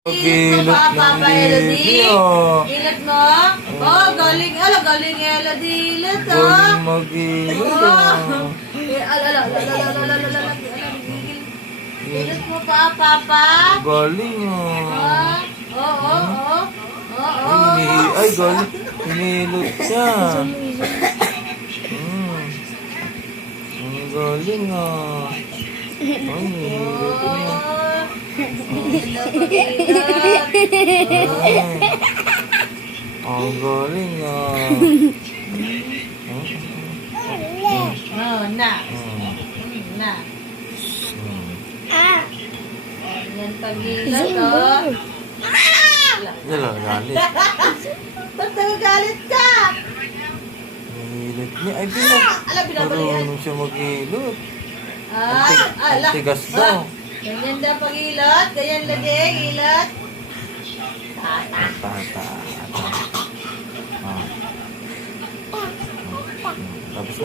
Hilot mo, Papa, ng Elodie. baby, oh. Hilot mo. Oh, galing. Galing Elodie. Hilot, oh. Galing mag-hilot, oh. Hilot mo pa, Papa. Galing, oh. Oo. Ay, galing. Hinilot siya. Ang galing, oh. Ay, hilot niya. Ay, ang galing, oh. Na. Yan pag-hilot, oh. Dala, galit. Ba't nagagalit ka? Hinilot niya. Ay, Binabalian. marunong siya mag-hilot. Ala. Ang tigas daw. Ganyan daw pag-hilot. Ganyan lagi, hilot. Tata. Tapos